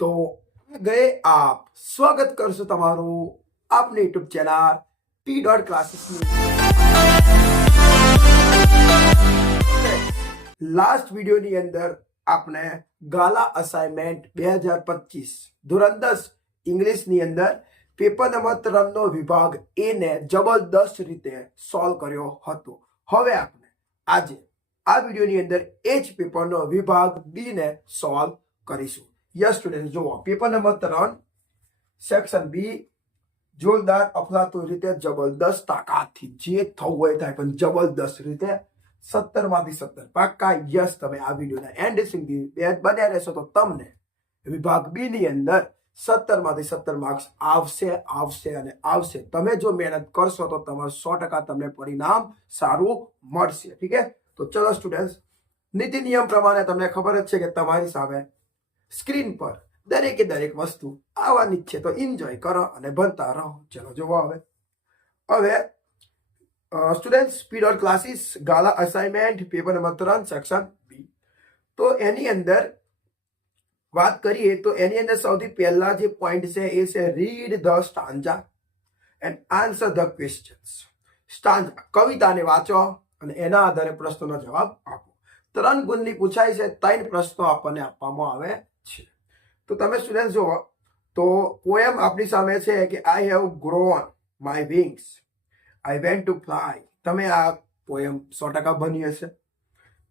तो गए आप स्वागत करशो તમારું આપની યુટ્યુબ ચેનલ પી ડોટ ક્લાસીસ લાસ્ટ વિડિયોની અંદર આપણે ગાલા અસાઇનમેન્ટ 2025 ધોરણ 10 ઇંગ્લિશની અંદર પેપર નંબર 3 નો વિભાગ એ ને જબરદસ્ત રીતે સોલ્વ કર્યો હતો. હવે આપણે આજે આ વિડિયોની અંદર એ જ પેપરનો વિભાગ બી ને સોલ્વ કરીશું. યસ સ્ટુડન્ટ, જુઓ પેપર નંબર 3 સેક્શન બી જોરદાર અફલાતું રીતે જબરદસ્ત તાકાતથી જે થવું હોય થાય પણ જબરદસ્ત રીતે 17 માંથી 17 પાક્કા. યસ, તમે આ વિડિયોના એન્ડ સુધી બન્યા રહેશો તો તમને વિભાગ બી ની અંદર 17 માંથી 17 માર્ક્સ આવશે અને આવશે. તમે જો મહેનત કરશો તો તમારે 100% તમને પરિણામ સારું મળશે. ઠીક છે, તો ચલો સ્ટુડન્ટ્સ, નીતિ નિયમ પ્રમાણે તમને ખબર જ છે કે તમારી સામે સ્ક્રીન પર દરેકે દરેક વસ્તુ આવવાની જ છે, તો એન્જોય કરો અને ભણતા રહો. ચલો જોવો હવે સ્ટુડન્ટ્સ, પી ડોટ ક્લાસીસ ગાલા assignment paper number 3 section B. તો એની અંદર વાત કરીએ તો એની અંદર સૌથી પહેલા જે પોઈન્ટ છે એ છે read the stanza and answer the questions. Stanza કવિતાને વાંચો અને એના આધારે પ્રશ્નોનો જવાબ આપો. 3 ગુણની પૂછાય છે, 3 પ્રશ્નો આપણને આપવામાં આવે છે. તો તમે સ્ટુડન્ટ જુઓ તો પોએમ આપણી સામે છે કે I have grown my wings, I went to fly. તમે આ પોએમ 100% ભણી હશે.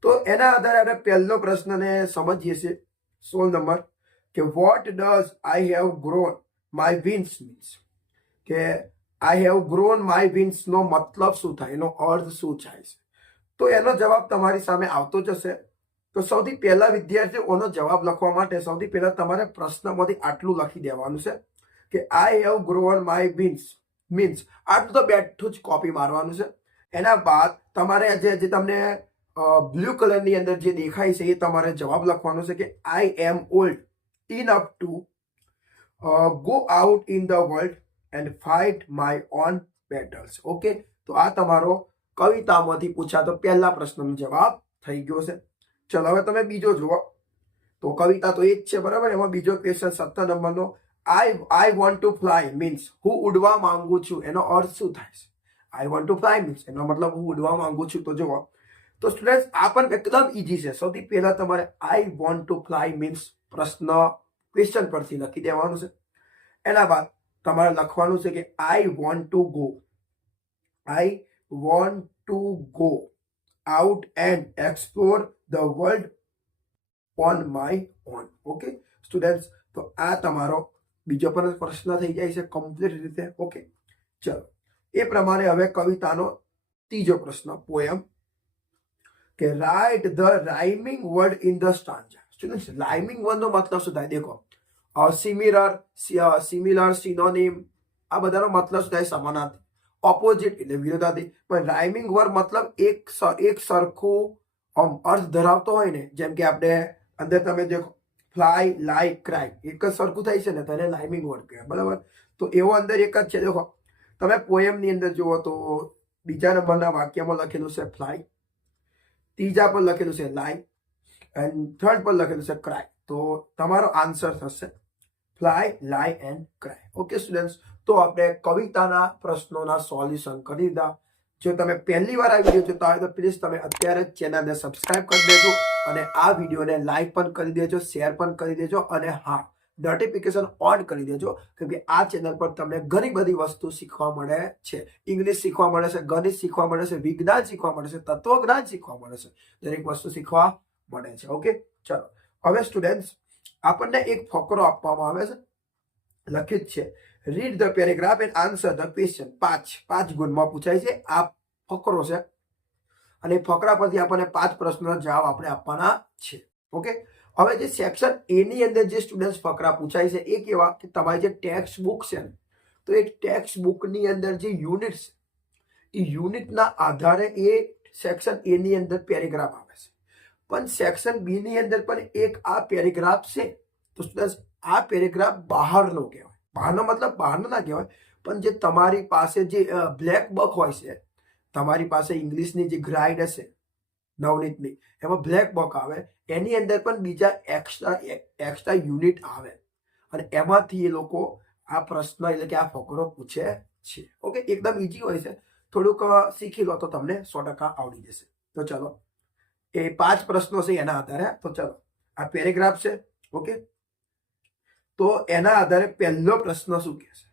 તો એના આધારે આપણે પહેલો પ્રશ્નને સમજીએ છીએ. 16 નંબર કે what does I have grown my wings means કે I have grown my wings નો મતલબ શું થાય, એનો અર્થ શું થાય છે. તો એનો જવાબ તમારી સામે આવતો જ હશે. તો સૌથી પહેલા વિદ્યાર્થીઓનો જવાબ લખવા માટે સૌથી પહેલા તમારે પ્રશ્નમાંથી આટલું લખી દેવાનું છે કે I have grown my wings means આટલું તો બેઠું જ કોપી મારવાનું છે. એના બાદ તમારે જે તમને બ્લુ કલરની અંદર જે દેખાય છે એ તમારે જવાબ લખવાનો છે કે I am old enough to go out in the world and fight my own battles. Okay, તો આ તમારો કવિતામાંથી પૂછાતો પહેલા પ્રશ્નનો જવાબ થઈ ગયો છે. ચલો હવે તમે બીજો જુઓ. તો કવિતા તો એ જ છે, બરાબર. એમાં બીજો ક્વેશ્ચન 17 નંબરનો I want to fly means હું ઉડવા માંગુ છું. એનો અર્થ શું થાય છે? I want to fly means એનો મતલબ હું ઉડવા માંગુ છું. તો જુઓ, તો સ્ટુડન્ટ્સ આ પણ એકદમ ઈઝી છે. સૌથી પહેલા તમારે I want to fly means પ્રશ્ન ક્વેશ્ચન પરથી લખી દેવાનું છે. એના બાદ તમારે લખવાનું છે કે I want to go, I want to go out and explore the world on my own. Okay students, તો આ તમારો બીજો પણ પ્રશ્ન થઈ જાય છે કમ્પ્લીટ રીતે. ઓકે, ચલો એ પ્રમાણે હવે કવિતાનો ત્રીજો પ્રશ્ન પોએમ કે write the rhyming word in the stanza. Students, rhyming word નો મતલબ શું થાય? દેખો, સિમિલર, સિનોનિમ, આ બધાનો મતલબ શું થાય? સમાનાર્થી. ઓપોઝિટ એટલે વિરોધાર્થી. પણ રાઇમિંગ વર્ડ મતલબ એક સરખું અર્થ ધરાવતો હોય ને, જેમ કે આપણે અંદર તમે જે ફ્લાય, લાય, ક્રાય એક જ સરખું થાય છે ને, તેને રાઇમિંગ વર્ડ કહેવાય, બરાબર. તો એવો અંદર એક જ છે. દેખો તમે પોએમની અંદર જુઓ તો બીજા નંબરના વાક્યમાં લખેલું છે ફ્લાય, ત્રીજા પર લખેલું છે લાય એન્ડ થર્ડ પર લખેલું છે ક્રાય. તો તમારો આન્સર થશે ફ્લાય, લાય એન્ડ ક્રાય. ઓકે સ્ટુડન્ટ્સ, તો આપણે કવિતાના પ્રશ્નોના સોલ્યુશન કરી દીધા. જો તમે પહેલી વાર આ વિડીયો જોતા હોય તો પ્લીઝ તમે અત્યારે જ ચેનલને સબસ્ક્રાઇબ કરી દેજો અને આ વિડીયોને લાઈક પણ કરી દેજો, શેર પણ કરી દેજો અને હા, નોટિફિકેશન ઓન કરી દેજો, કેમ કે આ ચેનલ પર તમને ઘણી બધી વસ્તુ શીખવા મળે છે. ઇંગ્લિશ શીખવા મળે છે, ગણિત શીખવા મળે છે, વિજ્ઞાન શીખવા મળે છે, તત્વજ્ઞાન શીખવા મળે છે, દરેક વસ્તુ શીખવા મળે છે. ઓકે, ચલો હવે સ્ટુડન્ટ્સ, આપણને એક ફકરો આપવામાં આવે છે, લખિત છે read the paragraph and answer the question. 5 ગુણમાં પૂછાય છે આ ફકરો છે અને ફકરા પરથી આપણને 5 પ્રશ્નોના જવાબ આપણે આપવાના છે. ઓકે, હવે જે સેક્શન એ ની અંદર જે સ્ટુડન્ટ્સ ફકરા પૂછાય છે એ કેવા કે તમારી જે ટેક્સ્ટ બુક છે ને, તો એ ટેક્સ્ટ બુકની અંદર જે યુનિટ છે એ યુનિટના આધારે એ સેક્શન એ ની અંદર પેરેગ્રાફ આવે છે. પણ સેક્શન બી ની અંદર પણ એક આ પેરેગ્રાફ છે. તો સ્ટુડન્ટ્સ આ પેરેગ્રાફ બહારનો કહેવાય. બહારનો મતલબ બહારનો ના કહેવાય, પણ જે તમારી પાસે જે બ્લેક બક હોય છે, તમારી પાસે ઇંગ્લિશની જે ગ્રાઇડ હશે નવનીતની, એમાં બ્લેક બક આવે, એની અંદર પણ બીજા એક્સ્ટ્રા યુનિટ આવે. અને એમાંથી એ લોકો આ પ્રશ્ન એટલે કે આ ફકરો પૂછે છે. ઓકે, એકદમ ઈઝી હોય છે, થોડુંક શીખી લો તો તમને 100% આવડી જશે. તો ચલો, એ 5 પ્રશ્નો છે એના આધારે. તો ચલો, આ પેરેગ્રાફ છે. ઓકે, તો એના આધારે પહેલો પ્રશ્ન શું કહે છે?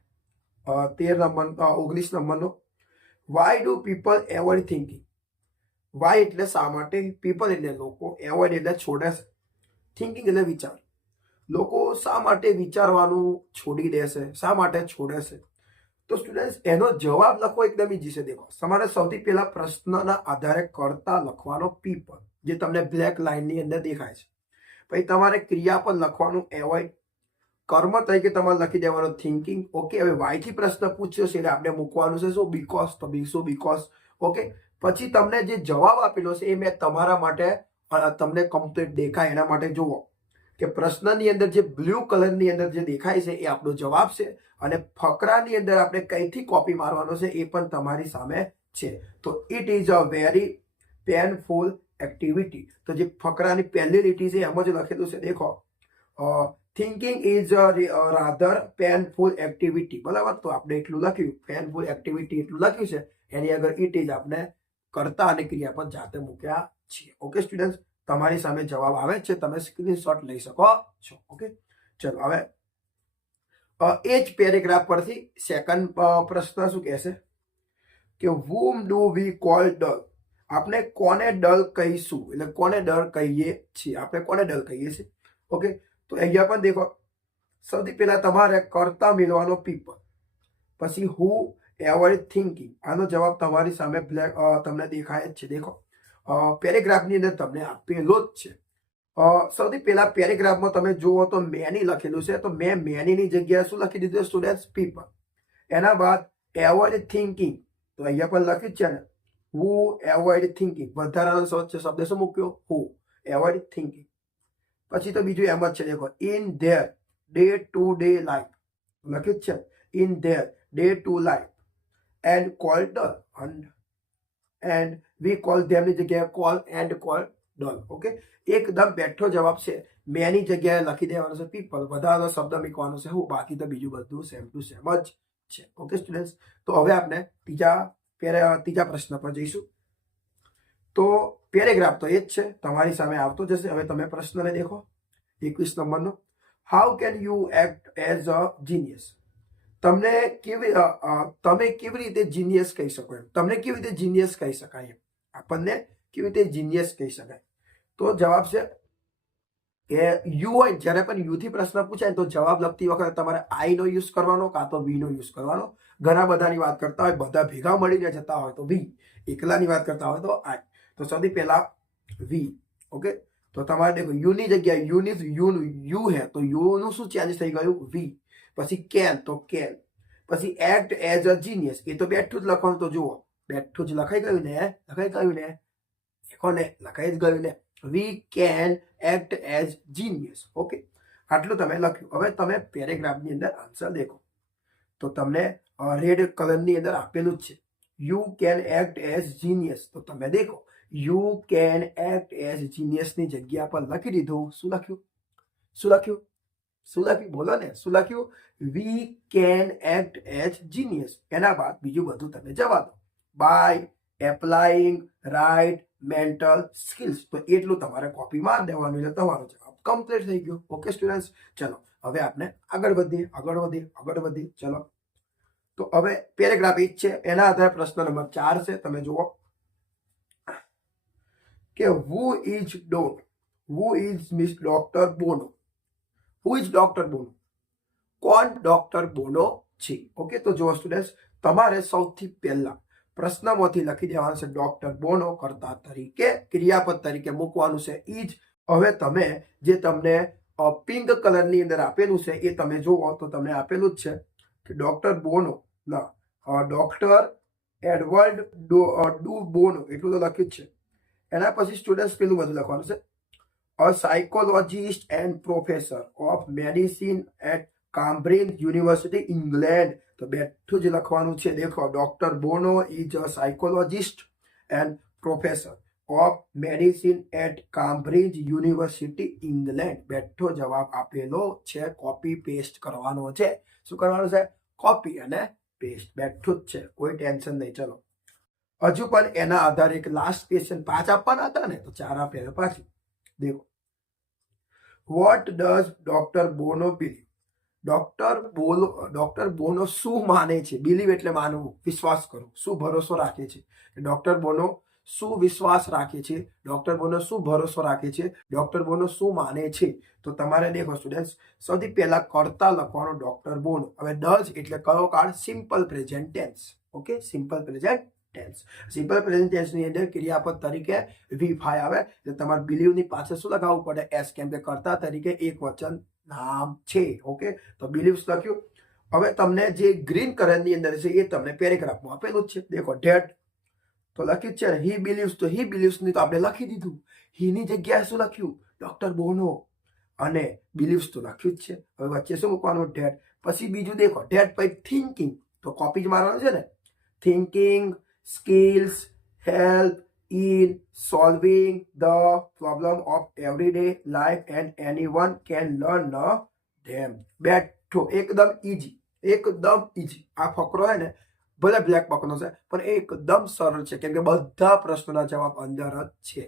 19 નંબરનો, why do people avoid thinking? Why એટલે શા માટે, પીપલ એટલે લોકો, એવોઇડ એટલે છોડે છે, થિંકિંગ એટલે વિચાર. લોકો શા માટે વિચારવાનું છોડી દેશે, શા માટે છોડે છે? તો સ્ટુડન્ટ્સ, એનો જવાબ લખવો એકદમ ઈઝી છે. દેખો, તમારે સૌથી પહેલા પ્રશ્નના આધારે કરતા લખવાનો પીપલ, જે તમને બ્લેક લાઇનની અંદર દેખાય છે. પછી તમારે ક્રિયાપદ લખવાનું એવોઇડ, કર્મ તરીકે તમારે લખી દેવાનું થિંકિંગ. ઓકે, હવે વાય થી પ્રશ્ન પૂછ્યો છે એટલે આપણે મૂકવાનું છે શું? બીકોઝ. તો શું? બીકોઝ. ઓકે, પછી તમને જે જવાબ આપેલો છે એ મેં તમારા માટે તમને કમ્પ્લીટ દેખાય એના માટે જુઓ કે પ્રશ્નની અંદર જે બ્લુ કલરની અંદર જે દેખાય છે એ આપણો જવાબ છે, અને ફકરાની અંદર આપણે કઈથી કોપી મારવાનો છે એ પણ તમારી સામે છે. તો it is a very painful activity. તો જે ફકરાની પહેલી લીટી છે એમાં જ લખેલું છે, દેખો, thinking is rather painful activity. બરાબર, તો આપણે એટલું લખ્યું, પેનફુલ એક્ટિવિટી એટલું લખ્યું છે, એની આગળ ઇટ ઇઝ આપણે કરતા અને ક્રિયા પણ જાતે મૂક્યા છીએ. ઓકે સ્ટુડન્ટ, તમારી સામે જવાબ આવે છે, તમે સ્ક્રીનશોટ લઈ શકો છો. ઓકે, ચલો હવે એ જ પેરેગ્રાફ પરથી સેકન્ડ પ્રશ્ન શું કહેશે કે whom do we call dull? આપણે કોને ડલ કહીશું, એટલે કોને ડલ કહીએ છીએ, આપણે કોને ડલ કહીએ છીએ. ઓકે, તો અહીંયા પણ દેખો, સૌથી પહેલા તમારે કરતા મેળવાનો પીપલ, પછી who એવોઇડ થિંકિંગ. આનો જવાબ તમારી સામે બ્લેક તમને દેખાય જ છે. દેખો, પેરેગ્રાફની અંદર તમને આપેલો જ છે. સૌથી પહેલા પેરેગ્રાફમાં તમે જુઓ તો મેની લખેલું છે, તો મેં મેનીની જગ્યાએ શું લખી દીધું સ્ટુડન્ટ્સ? પીપલ. એના બાદ એવોઇડ થિંકિંગ, તો અહીંયા પણ લખ્યું જ છે ને, who એવોઇડ થિંકિંગ. વધારાનો શબ્દ શું મૂક્યો? who avoid thinking. પછી તો બીજું એમ જ છે, દેખો, in their day to day life લખ્યું જ છે, in their day to life and call dull, and we call ધેમની જગ્યાએ call and call dull. Okay, એકદમ બેઠો જવાબ છે. મેની જગ્યાએ લખી દેવાનો છે પીપલ, વધારાનો શબ્દ મૂકવાનો છે હું, બાકી તો બીજું બધું સેમ ટુ સેમ જ છે. ઓકે સ્ટુડન્ટ્સ, તો હવે આપણે ત્રીજા પ્રશ્ન પર જઈશું. તો પેરેગ્રાફ તો એ જ છે, તમારી સામે આવતો જશે. હવે તમે પ્રશ્નને દેખો, 21 નંબરનો, how can you act as a genius? તમે કેવી રીતે જીનિયસ કહી શકો એમ, તમને કેવી રીતે જીનિયસ કહી શકાય એમ, આપણને કેવી રીતે જીનિયસ કહી શકાય? તો જવાબ છે કે યુ હોય, જ્યારે પણ યુ થી પ્રશ્ન પૂછાય તો જવાબ લખતી વખતે તમારે આઈ નો યુઝ કરવાનો કાં તો વી નો યુઝ કરવાનો. ઘણા બધાની વાત કરતા હોય, બધા ભેગા મળીને જતા હોય તો વી, એકલાની વાત કરતા હોય તો આઈ. તો સૌથી પહેલા વી. ઓકે, તો તમારે દેખો, યુ ની જગ્યાએ યુ હે તો યુ નું શું ચેન્જ થઈ ગયું? વી. પછી કેન તો કેન, પછી એક્ટ એઝ અ જીનિયસ, એ તો બેઠું જ લખવાનું. તો જુઓ, બેઠું જ લખાઈ ગયું ને, દેખો ને, લખાઈ જ ગયું ને, વી can act as genius. Okay, આટલું તમે લખ્યું. હવે તમે પેરેગ્રાફની અંદર આન્સર દેખો, તો તમને રેડ કલરની અંદર આપેલું જ છે, you can act as genius. તો તમે દેખો, you can act as genius ની જગ્યા પર લખી દીધું. શું લખ્યું? બોલો ને, શું લખ્યું? We can act as genius. એના બાદ બીજું બધું તમે જવા દો, by applying right mental skills. તો એટલું તમારે કોપી માર દેવાનું, એટલે તમારો જવાબ કમ્પ્લીટ થઈ ગયો. ઓકે સ્ટુડન્ટ્સ, ચલો હવે આપણે આગળ વધીએ. ચલો, તો હવે પેરેગ્રાફ 1 છે, એના આધારે પ્રશ્ન નંબર 4 છે. તમે જુઓ કે who is miss doctor Bono? Who is doctor Bono? કોણ ડોક્ટર બોનો છે? ઓકે, તો જુઓ સ્ટુડન્ટ્સ, તમારે સૌથી પહેલા પ્રશ્નમાંથી લખી દેવાનું છે ડોક્ટર બોનો, કર્તા તરીકે, ક્રિયાપદ તરીકે મૂકવાનું છે ઇઝ. હવે તમે જે તમને પિંક કલરની અંદર આપેલું છે એ તમે જુઓ તો તમને આપેલું જ છે કે doctor Bono doctor Edward de Bono, એટલું તો લખ્યું જ છે. એના પછી સ્ટુડન્ટ્સ પેલું બધું લખવાનું છે, a psychologist and professor of medicine at Cambridge University, England. તો બેઠું જ લખવાનું છે. દેખો, doctor Bono is a psychologist and professor of medicine at Cambridge University England. બેઠો જવાબ આપેલો છે, કોપી પેસ્ટ કરવાનો છે. શું કરવાનું છે? કોપી અને પેસ્ટ. બેઠું જ છે, કોઈ ટેન્શન નહીં. ચલો હજુ પણ એના આધારે એક લાસ્ટ ક્વેશ્ચન 5 આપવાના હતા ને, તો 4 આપ્યા. પાછું દેખો, what does doctor Bono believe? Doctor Bono શું માને છે? બિલીવ એટલે માનવું, વિશ્વાસ કરવો, શું ભરોસો રાખે છે. ડોક્ટર બોનો શું વિશ્વાસ રાખે છે? ડોક્ટર બોનો શું ભરોસો રાખે છે? ડોક્ટર બોનો શું માને છે? તો તમારે દેખો સ્ટુડન્ટ્સ, સૌથી પહેલા કરતા લખવાનો ડોક્ટર બોનો. હવે ડઝ એટલે કયો કાળ? Simple present tense. Okay, simple present tense. Simple present tense ની અંદર ક્રિયાપદ તરીકે V5 આવે, એટલે તમારે બિલીવ ની પાછળ શું લગાવવું પડે? S, કેમ કે કર્તા તરીકે એક વચન નામ છે. ઓકે, તો બિલીવ્સ લખ્યું. હવે તમને જે ગ્રીન કલર ની અંદર છે એ તમને પેરેગ્રાફમાં આપેલું જ છે. દેખો, ડેટ તો લખ્યું જ છે ને, હી બિલીવ્સ, તો હી બિલીવ્સ ની તો આપણે લખી દીધું. હી ની જગ્યાએ શું લખ્યું? Doctor Bono. અને બિલીવ્સ તો લખ્યું જ છે. હવે વચ્ચે શું મૂકવાનું? ડેટ. પછી બીજું દેખો, ડેટ પછી થિંકિંગ, તો કોપી જ મારવાનું છે ને. Thinking skills help in solving the problem of everyday life and anyone can learn them. બેઠો, એકદમ ઈઝી, એકદમ ઈઝી. આ ફકરો છે ને, ભલે બ્લેક પકડો છે પણ એકદમ સરળ છે, કેમ કે બધા પ્રશ્નોના જવાબ અંદર જ છે.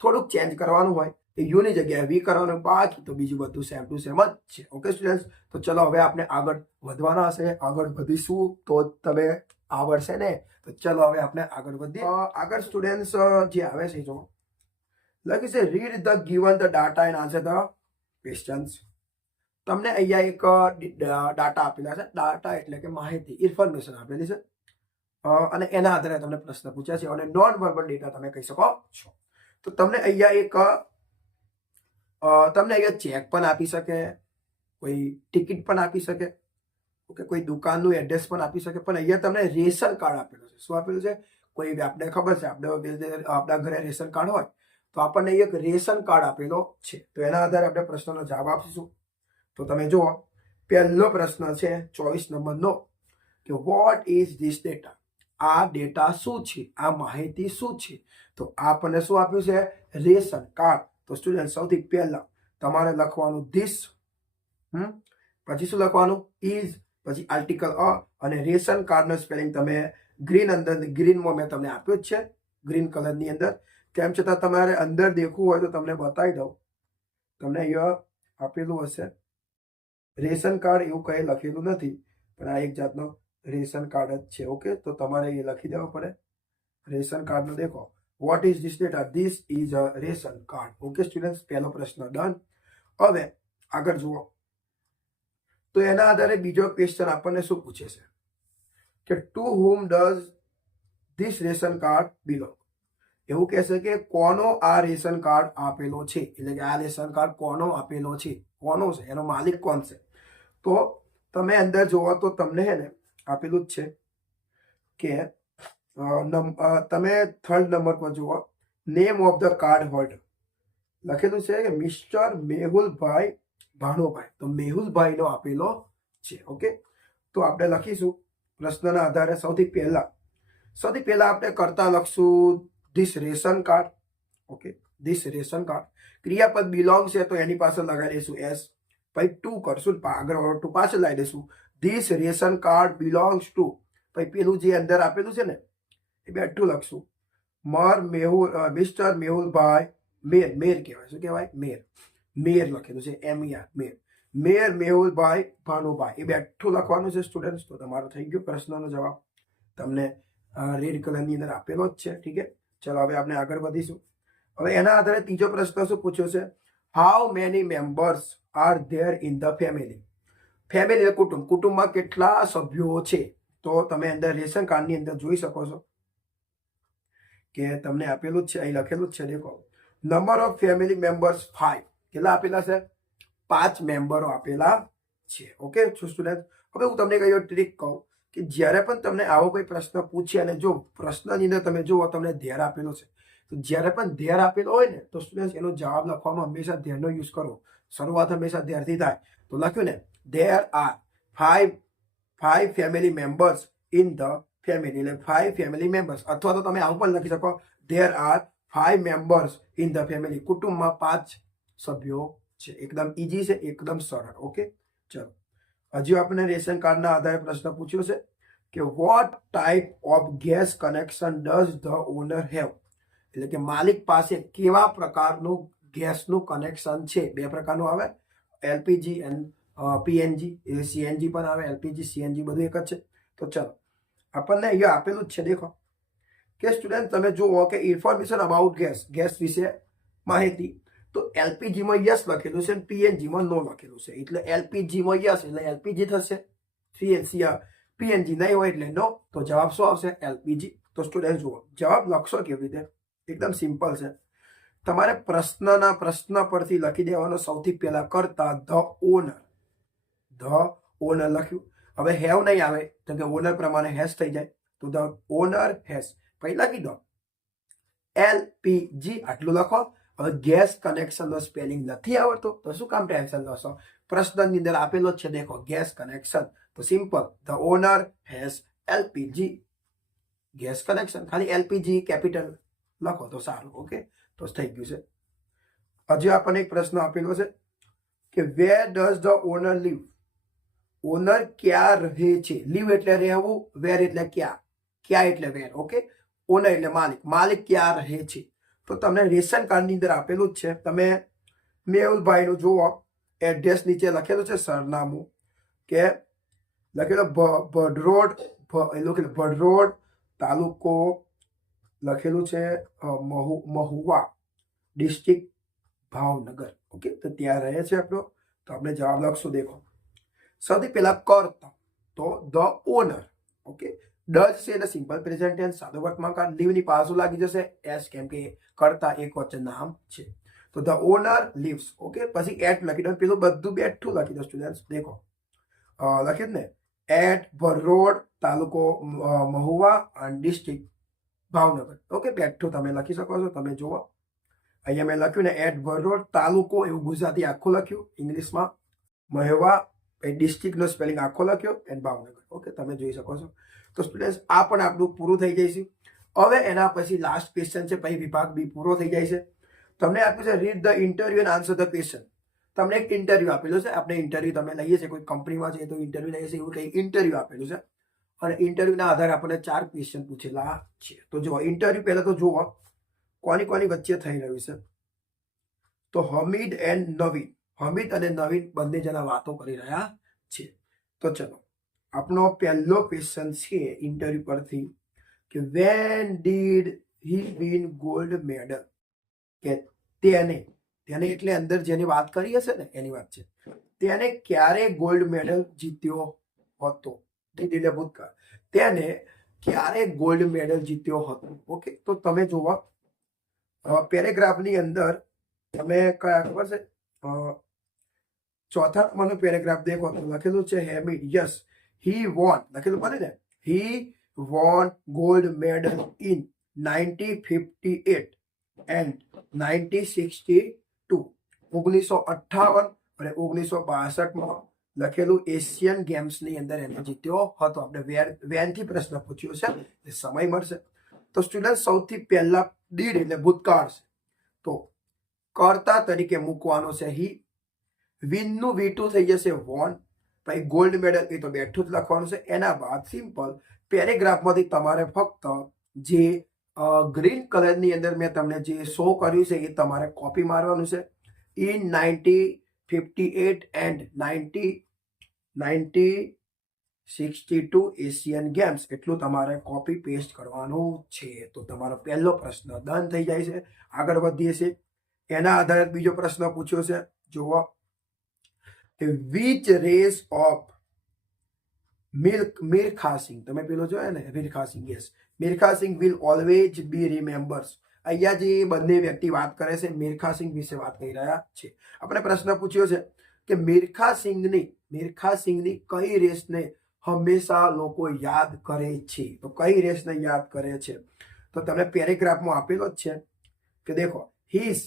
થોડુંક ચેન્જ કરવાનું હોય, યુ ની જગ્યાએ વી કરવાનું, બાકી તો બીજું બધું સેમ ટુ સેમ જ છે. ઓકે સ્ટુડન્ટ્સ, તો ચલો હવે આપણે આગળ વધવાના હશે. આગળ વધીશું તો તમે આવડશે ને. તો ચલો હવે આપણે આગળ વધીએ. આગળ સ્ટુડન્ટ્સ જે આવે છે, જો લખ્યું છે read the given the data and answer the questions. તમને અહીંયા એક ડાટા આપેલા છે. ડાટા એટલે કે માહિતી, ઇન્ફોર્મેશન આપેલી છે, અને એના આધારે તમને પ્રશ્ન પૂછ્યા છે, અને નોન વર્બલ ડેટા તમે કહી શકો છો. તો તમને અહીંયા ચેક પણ આપી શકે, કોઈ ટિકિટ પણ આપી શકે, ઓકે, કોઈ દુકાનનું એડ્રેસ પણ આપી શકે. પણ અહીંયા તમને રેશન કાર્ડ આપેલું છે. શું આપેલું છે? કોઈ આપણે ખબર છે, આપણા ઘરે રેશન કાર્ડ હોય તો આપણને એક રેશન કાર્ડ આપેલો છે. તો એના આધારે આપણે પ્રશ્નનો જવાબ આપીશું. તો તમે જુઓ, પહેલો પ્રશ્ન છે 24 નંબરનો, કે વોટ ઇઝ ધીસ ડેટા? આ ડેટા શું છે? આ માહિતી શું છે? તો આપણને શું આપ્યું છે? Ration card. તો સ્ટુડન્ટ સૌથી પહેલા તમારે લખવાનું ધીસ, પછી શું લખવાનું? ઇઝ, પછી આર્ટિકલ અ, અને રેશન કાર્ડનો સ્પેલિંગ તમે ગ્રીનમાં મેં તમને આપ્યો જ છે, ગ્રીન કલરની અંદર. તેમ છતાં તમારે અંદર દેખવું હોય તો તમને બતાવી દઉં. તમને અહીંયા આપેલું હશે રેશન કાર્ડ, એવું કંઈ લખેલું નથી, પણ આ એક જાતનો રેશન કાર્ડ જ છે. ઓકે, તો તમારે એ લખી દેવું પડે. રેશન કાર્ડનો દેખો, what is this data? This is a ration card. Okay students, પહેલો પ્રશ્ન ડન. હવે આગળ જુઓ, તો એના આધારે બીજો ક્વેશ્ચન આપણને શું પૂછે છે, કે to whom does this ration card belong? એવું કહેશે કે કોનો આ રેશન કાર્ડ આપેલો છે, એટલે કે આ રેશન કાર્ડ કોનો આપેલો છે, કોનો છે, એનો માલિક કોણ છે. તો તમે અંદર જોવો તો તમને હે ને આપેલું જ છે કે તમે થર્ડ નંબર પર જુઓ, name of the card holder લખેલું છે કે મિસ્ટર મેહુલભાઈ ભાણુભાઈ. તો મેહુલભાઈનો આપેલો છે. ઓકે, તો આપણે લખીશું પ્રશ્નના આધારે. સૌથી પહેલા આપણે કરતા લખશું this ration card. Okay, this ration card. ક્રિયાપદ બિલોંગ છે તો એની પાછળ લગાવી દઈશું એસ. પછી ટુ કરશું, આગળ ટુ પાછળ લાવી દઈશું. This ration card belongs to, પછી પેલું જે અંદર આપેલું છે ને એ બેઠું લખશું. મિસ્ટર મેહુલભાઈ મેર કહેવાય. શું કહેવાય? મેર લખેલું છે, MER, મેર મેહુલભાઈ ભાનુભાઈ. એ બેઠું લખવાનું છે સ્ટુડન્ટ્સ. તો તમારો થઈ ગયો પ્રશ્નનો જવાબ, તમને રેડ કલરની અંદર આપેલો જ છે. ઠીક છે, ચલો હવે આપણે આગળ વધીશું. હવે એના આધારે ત્રીજો પ્રશ્ન શું પૂછ્યો છે? How many members are there in the family? Family કુટુંબમાં કેટલા સભ્યો છે? તો તમે અંદર રેશન કાર્ડની અંદર જોઈ શકો છો કે તમને આપેલું જ છે, અહીં લખેલું જ છે. દેખો, નંબર ઓફ ફેમિલી મેમ્બર્સ 5. કેટલા આપેલા છે? 5 મેમ્બરો આપેલા છે. ઓકે સ્ટુડન્ટ, હવે હું તમને કઈ ટ્રીક કહું કે જ્યારે પણ તમને આવો કોઈ પ્રશ્ન પૂછે અને જો પ્રશ્નની અંદર તમે જુઓ તમને ધ્યેય આપેલો છે, તો જ્યારે પણ ધ્યેય આપેલો હોય ને તો સ્ટુડન્ટ એનો જવાબ લખવામાં હંમેશા ધ્યેયનો યુઝ કરો. શરૂઆત હંમેશા ધ્યેયથી થાય. તો લખ્યું ને, there are 5 family members in the family, એટલે 5 ફેમિલી મેમ્બર્સ. અથવા તો તમે આવું પણ લખી શકો, there are 5 members in the family. કુટુંબમાં 5 સભ્યો છે. એકદમ ઈઝી છે, એકદમ સરળ. ઓકે, ચલો. હજુ આપણે રેશન કાર્ડના આધારે પ્રશ્ન પૂછ્યો છે કે what type of gas connection does the owner have. એટલે કે માલિક પાસે કેવા પ્રકારનું ગેસનું કનેક્શન છે. 2 પ્રકારનું આવે, LPG and PNG. A CNG પણ આવે, એલપીજી સીએનજી બધું એક જ છે. તો ચલો, આપણને અહીંયા આપેલું જ છે. દેખો કે સ્ટુડન્ટ તમે જુઓ કે ઇન્ફોર્મેશન અબાઉટ ગેસ વિશે માહિતી. તો એલપીજીમાં યસ લખેલું છે અને પીએનજીમાં નો લખેલું છે. એટલે એલપીજીમાં યસ એટલે એલપીજી થશે, પીએનજી નહીં હોય એટલે નો. તો જવાબ શું આવશે? એલપીજી. તો સ્ટુડન્ટ જુઓ જવાબ લખશો કેવી રીતે, એકદમ સિમ્પલ છે. તમારે પ્રશ્ન પરથી લખી દેવાનો. સૌથી પહેલા કરતા ધ ઓનર લખ્યું. હવે હેવ નહીં આવે તો કે ઓનર પ્રમાણે હેસ થઈ જાય. તો ધ ઓનર હેસ પહેલા કીધો એલપીજી આટલું લખો. હવે ગેસ કનેક્શનનો સ્પેલિંગ નથી આવડતો તો શું કામ ટેન્શન લેશો? પ્રશ્નની અંદર આપેલો છે, દેખો ગેસ કનેક્શન. તો simple, the owner has LPG gas connection. ખાલી એલપીજી કેપિટલ લખો તો સારું. ઓકે, તો થઈ ગયું છે. હજી આપણને એક પ્રશ્ન આપેલો છે કે where does the owner live. Owner ક્યાં રહે છે? લીવ એટલે રહેવું, વેર એટલે ક્યાં, ક્યાં એટલે વેર. ઓકે, ઓનર એટલે માલિક ક્યાં રહે છે. તો તમને રેશન કાર્ડની અંદર આપેલું જ છે. તમે મેહુલભાઈનું જુઓ, એડ્રેસ નીચે લખેલું છે, સરનામું કે લખેલો ભડરોડ તાલુકો લખેલું છે મહુવા ડિસ્ટ્રિક્ટ ભાવનગર. ઓકે, તો ત્યાં રહે છે આપણો. તો આપણે જવાબ લખશું. દેખો સૌથી પહેલા કરતા તો ધ ઓનર. ઓકે, ડઝ છે એટલે સિમ્પલ પ્રેઝન્ટ ટેન્સ, સાદો વર્તમાન કાળ. લીવની પાછું લાગી જશે એસ, કેમ કે કરતા એક વચન નામ છે. તો ધ ઓનર લીવ્સ. ઓકે, પછી એટ લખી દો. પેલું બધું બેઠું લખી દો સ્ટુડન્ટ. દેખો લખી ને એટ ભરોડ તાલુકો મહુવા અને ડિસ્ટ્રિક્ટ ભાવનગર. ઓકે, બેઠું તમે લખી શકો છો. તમે જુઓ અહીંયા મેં લખ્યું ને એટ ભરોડ તાલુકો, એવું ગુજરાતી આખું લખ્યું, ઇંગ્લિશમાં મહુવા ડિસ્ટ્રિક્ટનો સ્પેલિંગ આખો લખ્યો એન્ડ ભાવનગર. ઓકે, તમે જોઈ શકો છો. તો સ્ટુડન્ટ્સ આ પણ આપણું પૂરું થઈ જઈશું. હવે એના પછી લાસ્ટ ક્વેશ્ચન છે, પછી વિભાગ બી પૂરો થઈ જાય છે. તમને આપ્યું છે read the interview and answer the question. તમને એક ઇન્ટરવ્યુ આપેલું છે. આપણે ઇન્ટરવ્યુ તમે લઈએ છીએ, કોઈ કંપનીમાં છે તો ઇન્ટરવ્યુ લઈએ છીએ, એવું કંઈ ઇન્ટરવ્યુ આપેલું છે. અને ઇન્ટરવ્યુના આધારે આપણને 4 ક્વેશ્ચન પૂછેલા છે. તો જુઓ ઇન્ટરવ્યુ પહેલા તો જુઓ કોની વચ્ચે થઈ રહ્યું છે. તો હમીદ એન્ડ નવીન, હમીદ અને નવીન બંને જણા વાતો કરી રહ્યા છે. તો ચલો આપણો પહેલો ક્વેશ્ચન છે ઇન્ટરવ્યુ પરથી કે when did he win gold medal. કે તેને એટલે અંદર જેની વાત કરી હશે ને એની વાત છે. તેને ક્યારે ગોલ્ડ મેડલ જીત્યો હતો? એટલે ભૂતકાળ. તેને ક્યારે ગોલ્ડ મેડલ જીત્યો હતો. ઓકે, તો તમે જુઓ પેરેગ્રાફની અંદર તમે કયા ખબર છે, ચોથા નંબરનો પેરેગ્રાફ દેખો તો લખેલું છે હેમિડ. યસ, હી વોન લખેલું પડે ને, he won gold medal in 1958 and 1962. 1958 અને 1962 લખેલું એશિયન ગેમ્સની અંદર એને જીત્યો હતો. આપણે વેનથી પ્રશ્ન પૂછ્યો છે, એ સમય મળશે. તો સ્ટુડન્ટ સૌથી પહેલા ડીડ એટલે ભૂતકાળ છે, તો કર્તા તરીકે મૂકવાનો છે હી. વિનનું V2 થઈ જશે વોન. પછી ગોલ્ડ મેડલ એ તો બેઠું જ લખવાનું છે. એના બાદ સિમ્પલ પેરેગ્રાફમાંથી તમારે ફક્ત જે ગ્રીન કલરની અંદર મેં તમને જે શો કર્યું છે એ તમારે કોપી મારવાનું છે. ઇન 1958 એન્ડ 1962 એશિયન ગેમ્સ એટલું તમારે કોપી પેસ્ટ કરવાનું છે. તો તમારો પહેલો પ્રશ્ન ડન થઈ જાય છે. આગળ વધીએ છીએ. એના આધારે બીજો પ્રશ્ન પૂછ્યો છે. જુઓ કે which race of Milkha Singh. તમે પેલો જોયો ને Milkha Singh. Yes, Milkha Singh will always be remembers. અહીંયા જે બંને વ્યક્તિ વાત કરે છે મિલ્ખા સિંહ વિશે વાત કરી રહ્યા છે. આપણે પ્રશ્ન પૂછ્યો છે કે મિલ્ખા સિંહની કઈ રેસને હંમેશા લોકો યાદ કરે છે. તો કઈ રેસને યાદ કરે છે? તો તમને પેરેગ્રાફમાં આપેલો જ છે કે દેખો his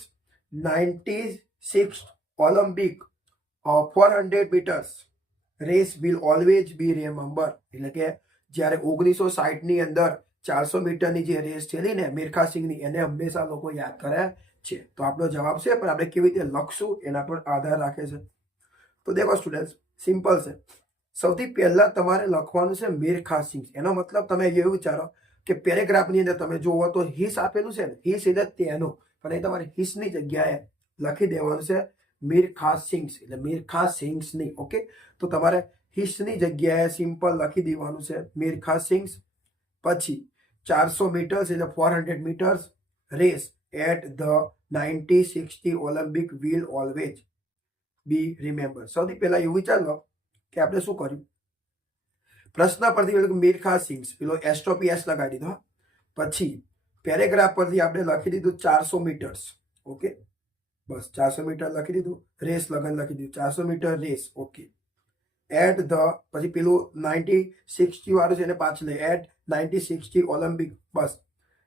96th Olympic 400 metres race will always be remember. એટલે કે જ્યારે 1960 ની અંદર 400 મીટરની જે રેસ છે ને મિલ્ખા સિંઘની, એને હંમેશા લોકો યાદ કરે છે. તો આપણો જવાબ છે, પણ આપણે કેવી રીતે લખશું એના પર આધાર રાખે છે. તો દેખો સ્ટુડન્ટ, સિમ્પલ છે. સૌથી પહેલા તમારે લખવાનું છે મિલ્ખા સિંઘ. એનો મતલબ તમે એવું વિચારો કે પેરેગ્રાફની અંદર તમે જુઓ તો હિસ આપેલું છે ને, હિસ એટલે તેનો, પણ એ તમારે હિસની જગ્યાએ લખી દેવાનું છે મિલ્ખા સિંઘ, એટલે મિલ્ખા સિંઘની. ઓકે, તો તમારે હિસની જગ્યાએ સિમ્પલ લખી દેવાનું છે મિલ્ખા સિંઘ. પછી 400 મીટર્સ એટલે 400 metres race at the 1960 Olympic will always be remember. સૌથી પહેલા એવું વિચાર લો કે આપણે શું કર્યું, પ્રશ્ન પરથી મિલ્ખા સિંઘ પેલો એસ લગાવી દીધો. પછી પેરેગ્રાફ પરથી આપણે લખી દીધું 400 મીટર્સ. ઓકે, બસ 400 મીટર લખી દીધું, રેસ લગન લખી દીધું 400 metre race. Okay, at the, પછી પેલું 1960 વાળું છે એને પાછળ એટ 1960 ઓલિમ્પિક. બસ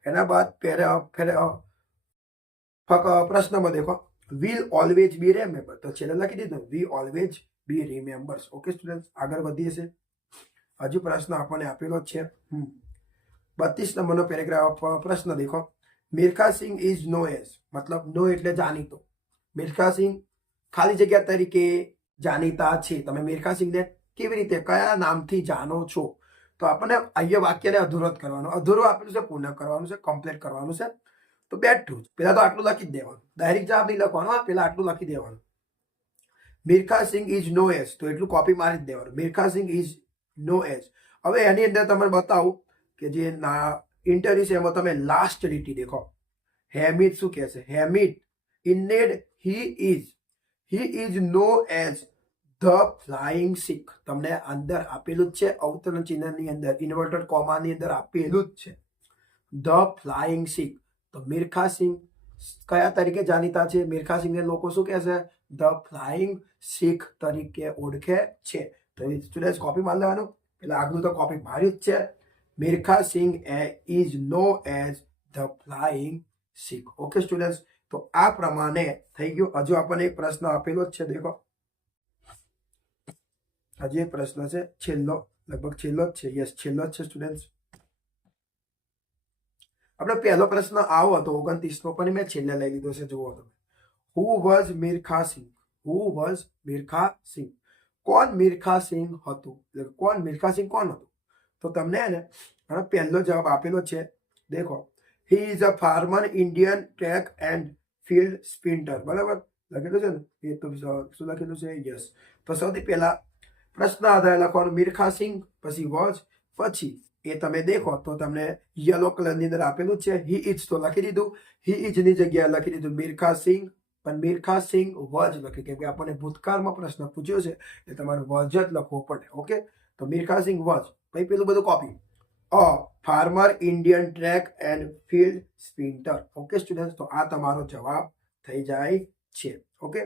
એના બાદ પ્રશ્નમાં દેખો વિલ ઓલવેઝ બી રિમેમ્બર, તો છેલ્લે લખી દીધું we always be remembers. Okay student, આગળ વધીએ છે. હજુ પ્રશ્ન આપણને આપેલો છે 32 નંબરનો પેરેગ્રાફ. પ્રશ્ન દેખો, Milkha Singh is known as, મતલબ નો એટલે જાણીતો. મિલ્ખા સિંઘ ખાલી જગ્યા તરીકે જાણીતા છે. તમે મિલ્ખા સિંઘને કેવી રીતે, કયા નામથી જાણો છો? તો આપણને અહીંયા વાક્યને અધૂરો જ કરવાનો, અધૂરું આપેલું છે પૂર્ણ કરવાનું છે, કમ્પ્લીટ કરવાનું છે. તો બેઠું પેલા તો આટલું લખી જ દેવાનું, ડાયરેક્ટ જવાબ નહીં લખવાનો, પેલા આટલું લખી દેવાનું. Milkha Singh is known as, તો એટલું કોપી મારી જ દેવાનું, Milkha Singh is known as. હવે એની અંદર તમને બતાવું કે જે ઇન્ટરવ્યુ છે એમાં તમે લાસ્ટ લીટી દેખો. હેમિદ શું કહે છે? હેમિદ indeed he is known as the flying Sikh. તમને અંદર આપેલું જ છે, અવતરણ ચિહ્નની અંદર ઇન્વર્ટેડ કોમાની અંદર આપેલું જ છે ધ ફ્લાઇંગ સિખ. તો મિલ્ખા સિંઘ કયા તરીકે જાણીતા છે? મિલ્ખા સિંઘને લોકો શું કહે છે? ધ ફ્લાઇંગ સિખ તરીકે ઓળખે છે. તો સ્ટુડન્ટ કોપી મારી લેવાનું, એટલે આગળ તો કોપી માર્યું જ છે. Milkha Singh is known as the flying Sikh. Okay student, તો આ પ્રમાણે થઈ ગયું. હજુ આપણને એક પ્રશ્ન આપેલો જ છે, દેખો હજી એક પ્રશ્ન છે, છેલ્લો, લગભગ છેલ્લો જ છે. યસ, છેલ્લો જ છે સ્ટુડન્ટ. આપણે પહેલો પ્રશ્ન આવો હતો 29 પણ મેં છેલ્લે લઈ લીધો છે. જુઓ તમે, who was Milkha Singh? Who was Milkha Singh? કોણ મિલ્ખા સિંઘ હતું? એટલે કોણ મિલ્ખા સિંઘ કોણ હતું? તો તમને ને પહેલો જવાબ આપેલો છે, દેખો, he is a farmer Indian track and field sprinter. બરાબર લખેલું છે ને, એ તો શું લખેલું છે? યસ. તો સૌથી પહેલા પ્રશ્ન આધારે લખવાનું મિલ્ખા સિંઘ, પછી વોઝ, પછી એ તમે દેખો તો તમને યલો કલરની અંદર આપેલું છે હી ઇઝ, તો લખી દીધું. હી ઇઝ ની જગ્યાએ લખી દીધું મિલ્ખા સિંઘ, પણ મિલ્ખા સિંઘ વોઝ લખી, કેમ કે આપણને ભૂતકાળમાં પ્રશ્ન પૂછ્યો છે એટલે તમારે વોઝ જ લખવો પડે. ઓકે, તો મિલ્ખા સિંઘ વોઝ, પછી પેલું બધું copy, a farmer Indian track and field sprinter. Okay student, તો આ તમારો જવાબ થઈ જાય છે. ઓકે,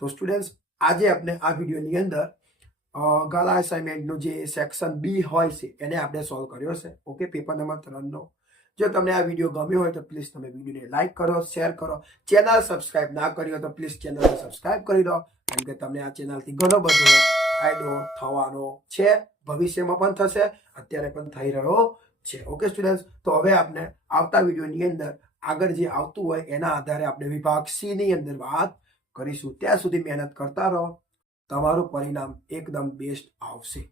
તો સ્ટુડન્ટ આજે આપણે આ વિડીયોની અંદર ગાલા અસાઇનમેન્ટનું જે સેક્શન બી હોય છે એને આપણે સોલ્વ કર્યો છે. ઓકે, પેપર નંબર 3નો. જો તમને આ વિડીયો ગમ્યો હોય તો પ્લીઝ તમે વિડીયોને લાઇક કરો, શેર કરો. ચેનલ સબસ્ક્રાઇબ ના કરી હોય તો પ્લીઝ ચેનલને સબસ્ક્રાઇબ કરી દો, કેમ કે તમને આ ચેનલથી ઘણો બધો ફાયદો થવાનો છે. ભવિષ્યમાં પણ થશે, અત્યારે પણ થઈ રહ્યો છે. ઓકે સ્ટુડન્ટ્સ, તો હવે આપણે આવતા વિડીયોની અંદર આગળ જે આવતું હોય એના આધારે આપણે વિભાગ સી ની અંદર વાત કરીશું. ત્યાં સુધી મહેનત કરતા રહો, તમારું પરિણામ એકદમ બેસ્ટ આવશે.